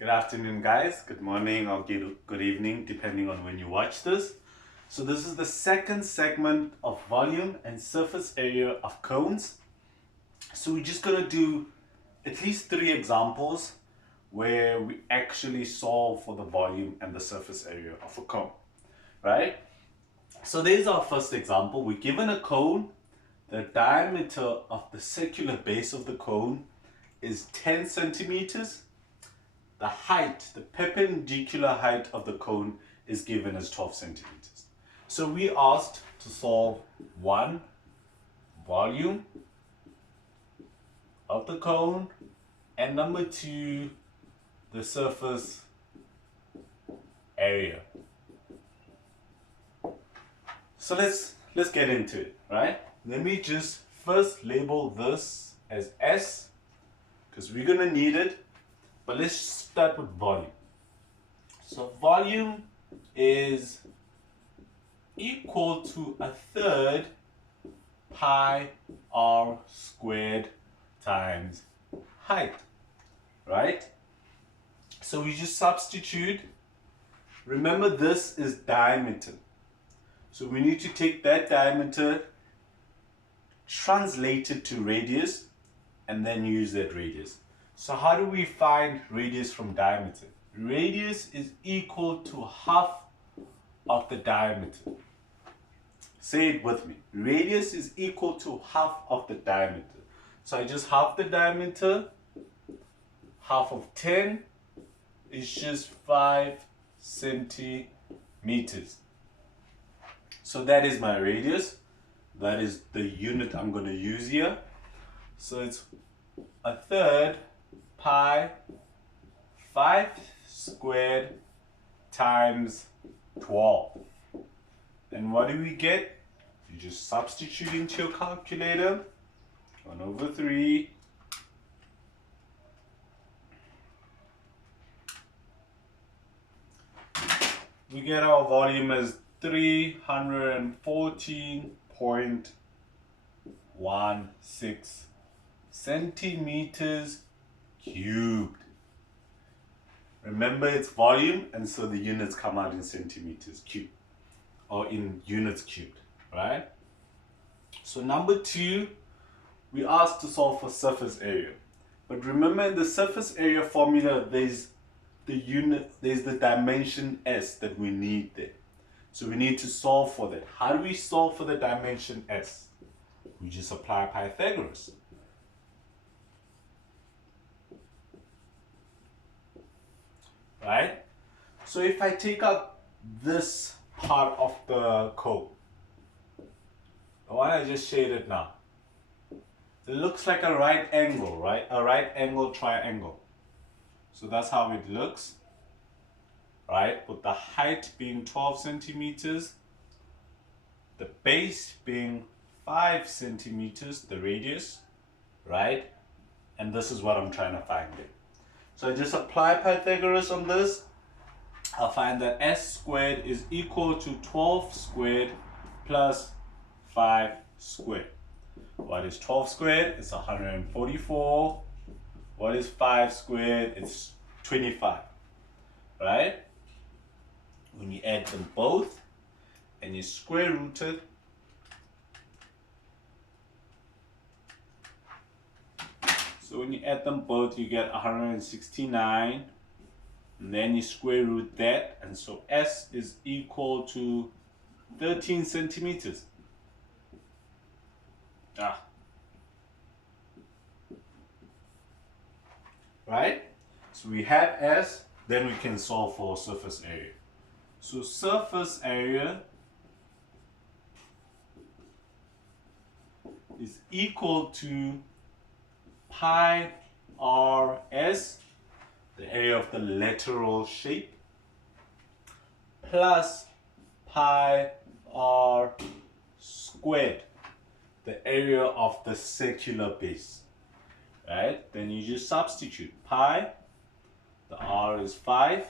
Good afternoon, guys. Good morning or good evening, depending on when you watch this. So this is the second segment of volume and surface area of cones. So we're just going to do at least 3 examples where we actually solve for the volume and the surface area of a cone, right? So there's our first example. We're given a cone. The diameter of the circular base of the cone is 10 centimeters. The height, the perpendicular height of the cone is given as 12 centimeters. So we asked to solve one, volume of the cone, and number two, the surface area. So let's get into it, right? Let me just first label this as S because we're gonna need it. But let's start with volume. So volume is equal to 1/3 pi r squared times height, right? So we just substitute. Remember, this is diameter. So we need to take that diameter, translate it to radius, and then use that radius. So how do we find radius from diameter? Radius is equal to half of the diameter. Say it with me. Radius is equal to half of the diameter. So I just half the diameter. Half of 10 is just 5 centimeters. So that is my radius. That is the unit I'm going to use here. So it's 1/3 pi 5 squared times 12. And what do we get? You just substitute into your calculator. 1/3. We get our volume as 314.16 centimeters cubed. Remember, it's volume, and so the units come out in centimeters cubed or in units cubed, right? So number two, we asked to solve for surface area. But remember, in the surface area formula, there's the dimension S that we need there. So we need to solve for that. How do we solve for the dimension S? We just apply Pythagoras. Right? So if I take out this part of the cone, the one I just shaded now, it looks like a right angle, right? A right angle triangle. So that's how it looks, right? With the height being 12 centimeters, the base being 5 centimeters, the radius, right? And this is what I'm trying to find there. So I just apply Pythagoras on this. I'll find that S squared is equal to 12 squared plus 5 squared. What is 12 squared? It's 144. What is 5 squared? It's 25, right? When you add them both and you square root it, so when you add them both, you get 169, and then you square root that, and so S is equal to 13 centimeters. Right? So we have S, then we can solve for surface area. So surface area is equal to pi rs, the area of the lateral shape, plus pi r squared, the area of the circular base. Right? Then you just substitute pi, the r is 5,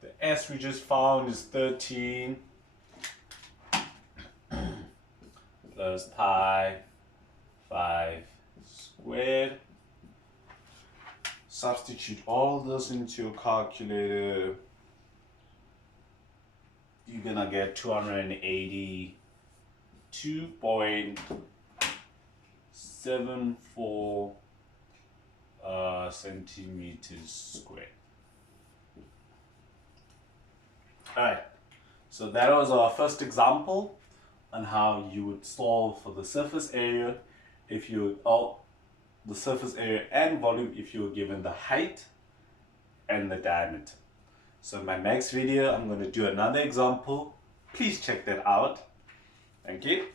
the s we just found is 13, plus pi 5 squared. Substitute all this into your calculator. You're gonna get 282.74 centimeters squared. Alright, so that was our first example on how you would solve for the surface area if you the surface area and volume if you were given the height and the diameter. So in my next video I'm going to do another example. Please check that out. Thank you.